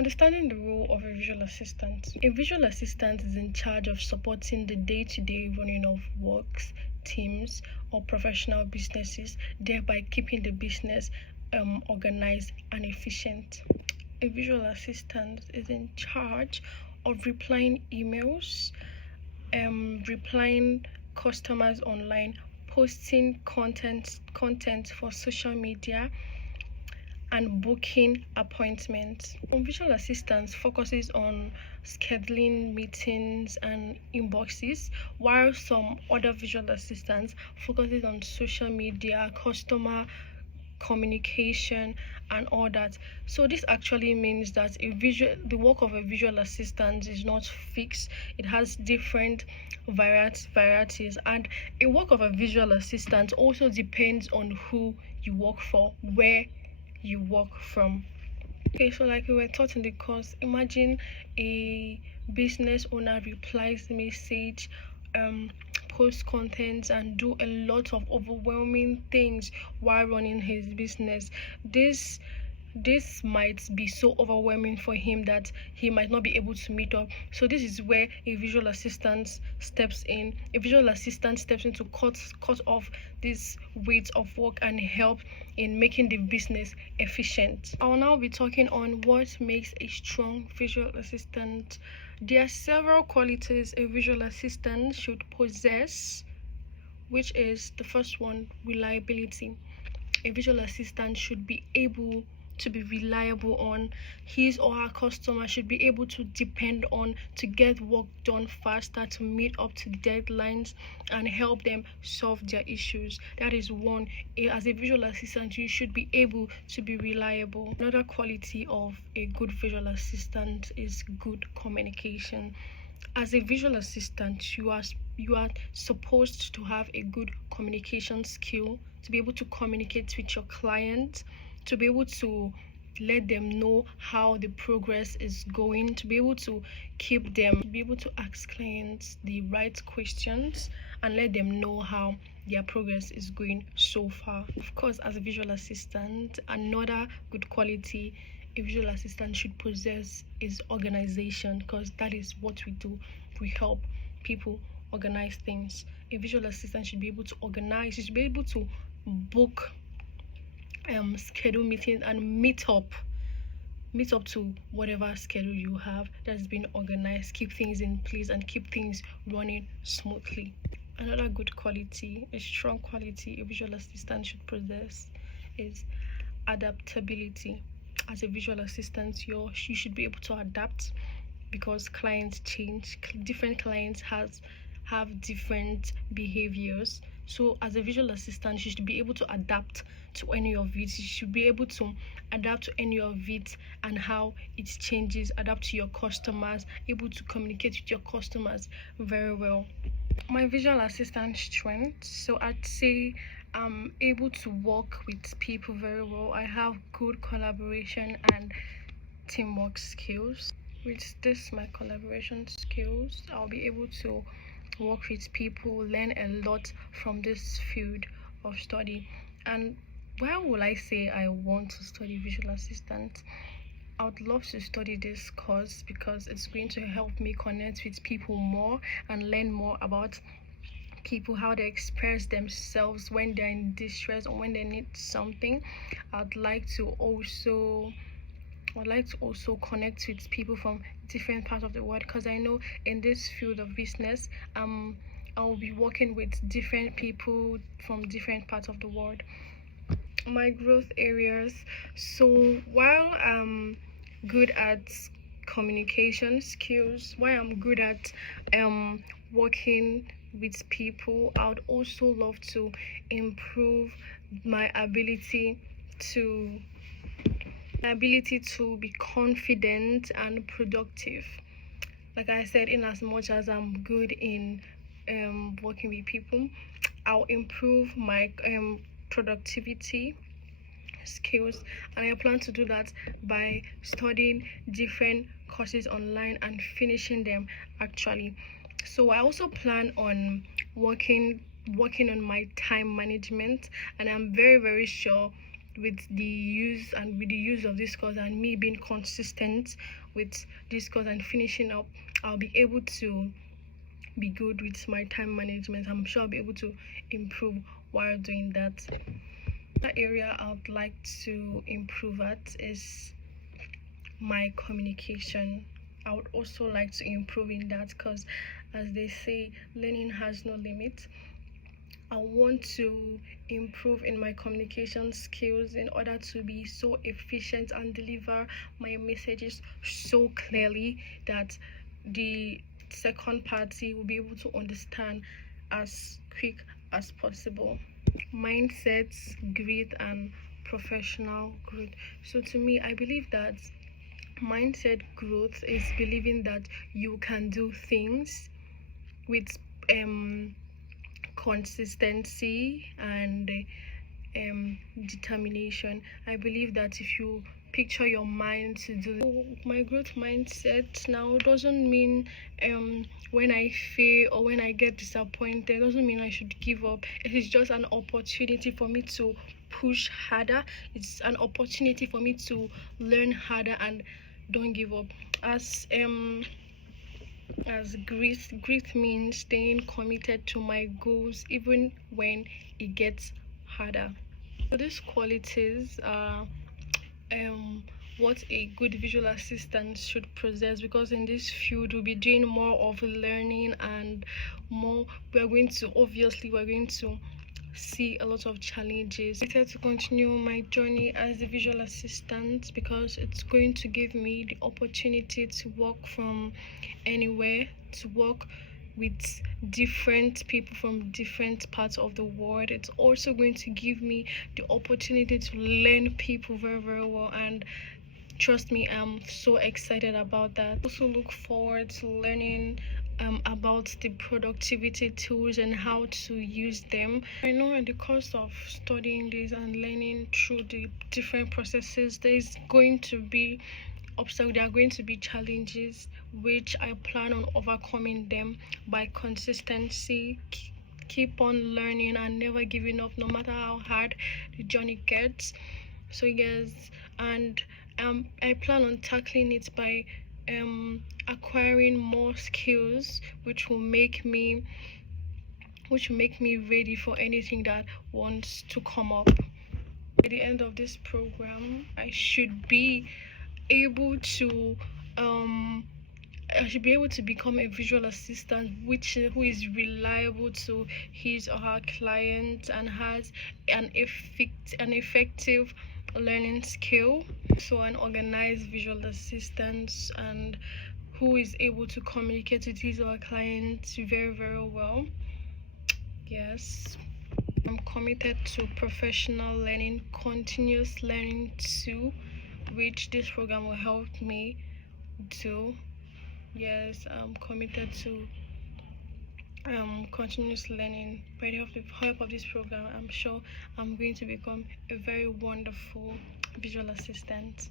Understanding the role of a visual assistant. A visual assistant is in charge of supporting the day-to-day running of works, teams, or professional businesses, thereby keeping the business organized and efficient. A visual assistant is in charge of replying emails, replying customers online, posting content for social media, and booking appointments. Visual assistance focuses on scheduling meetings and inboxes, while some other visual assistants focuses on social media, customer communication, and all that. So this actually means that the work of a visual assistant is not fixed. It has different varieties, and a work of a visual assistant also depends on who you work for, where you work from. Okay, so like we were taught in the course, imagine a business owner replies message, post content, and do a lot of overwhelming things while running his business. This might be so overwhelming for him that he might not be able to meet up. So this is where a visual assistant steps in. A visual assistant steps in to cut off this weight of work and help in making the business efficient. I will now be talking on what makes a strong visual assistant. There are several qualities a visual assistant should possess, which is the first one: reliability. A visual assistant should be able to be reliable on. His or her customer should be able to depend on to get work done faster, to meet up to deadlines, and help them solve their issues. That is one. As a visual assistant, you should be able to be reliable. Another quality of a good visual assistant is good communication. As a visual assistant, you are supposed to have a good communication skill, to be able to communicate with your client, to be able to let them know how the progress is going, to be able to be able to ask clients the right questions and let them know how their progress is going so far. Of course, as a visual assistant, another good quality a visual assistant should possess is organization, because that is what we do. We help people organize things. A visual assistant should be able to organize, should be able to book, schedule meetings, and meet up to whatever schedule you have that's been organized, keep things in place, and keep things running smoothly. Another good quality, a strong quality a visual assistant should possess is adaptability. As a visual assistant, you should be able to adapt, because clients change. Different clients have different behaviors. So as a visual assistant, you should be able to adapt to any of it. You should be able to adapt to any of it and how it changes, adapt to your customers, able to communicate with your customers very well. My visual assistant strength, so I'd say I'm able to work with people very well. I have good collaboration and teamwork skills. With this, my collaboration skills, I'll be able to work with people, learn a lot from this field of study. And why will I say I want to study visual assistant? I would love to study this course because it's going to help me connect with people more and learn more about people, how they express themselves when they're in distress or when they need something. I'd like to also connect with people from different parts of the world, because I know in this field of business, I'll be working with different people from different parts of the world. My growth areas. So while I'm good at communication skills, while I'm good at working with people, I would also love to improve my ability to be confident and productive. Like I said, in as much as I'm good in working with people, I'll improve my productivity skills, and I plan to do that by studying different courses online and finishing them actually. So I also plan on working on my time management, and I'm very sure with the use of this course, and me being consistent with this course and finishing up, I'll be able to be good with my time management. I'm sure I'll be able to improve while doing that. That area I would like to improve at is my communication. I would also like to improve in that, because as they say, learning has no limit. I want to improve in my communication skills in order to be so efficient and deliver my messages so clearly that the second party will be able to understand as quick as possible. Mindsets, grit, and professional growth. So to me, I believe that mindset growth is believing that you can do things with consistency and determination. I believe that if you picture your mind to do my growth mindset now doesn't mean when I fail or when I get disappointed, doesn't mean I should give up. It is just an opportunity for me to push harder. It's an opportunity for me to learn harder and don't give up. As grit means staying committed to my goals even when it gets harder. So these qualities are what a good visual assistant should possess, because in this field we'll be doing more of learning and more. We're going to see a lot of challenges. I decided to continue my journey as a visual assistant because it's going to give me the opportunity to work from anywhere, to work with different people from different parts of the world. It's also going to give me the opportunity to learn people very, very well, and trust me, I'm so excited about that. Also look forward to learning about the productivity tools and how to use them. I know in the course of studying this and learning through the different processes, there's going to be obstacles, there are going to be challenges, which I plan on overcoming them by consistency. Keep on learning and never giving up, no matter how hard the journey gets. So yes, and I plan on tackling it by acquiring more skills, which will make me ready for anything that wants to come up. At the end of this program, I should be able to become a visual assistant who is reliable to his or her client and has an effective learning skill. So an organized visual assistant and who is able to communicate with his or her clients very, very well. Yes, I'm committed to professional learning, continuous learning too, which this program will help me do. Yes, I'm committed to continuous learning. By the help of this program, I'm sure I'm going to become a very wonderful visual assistant.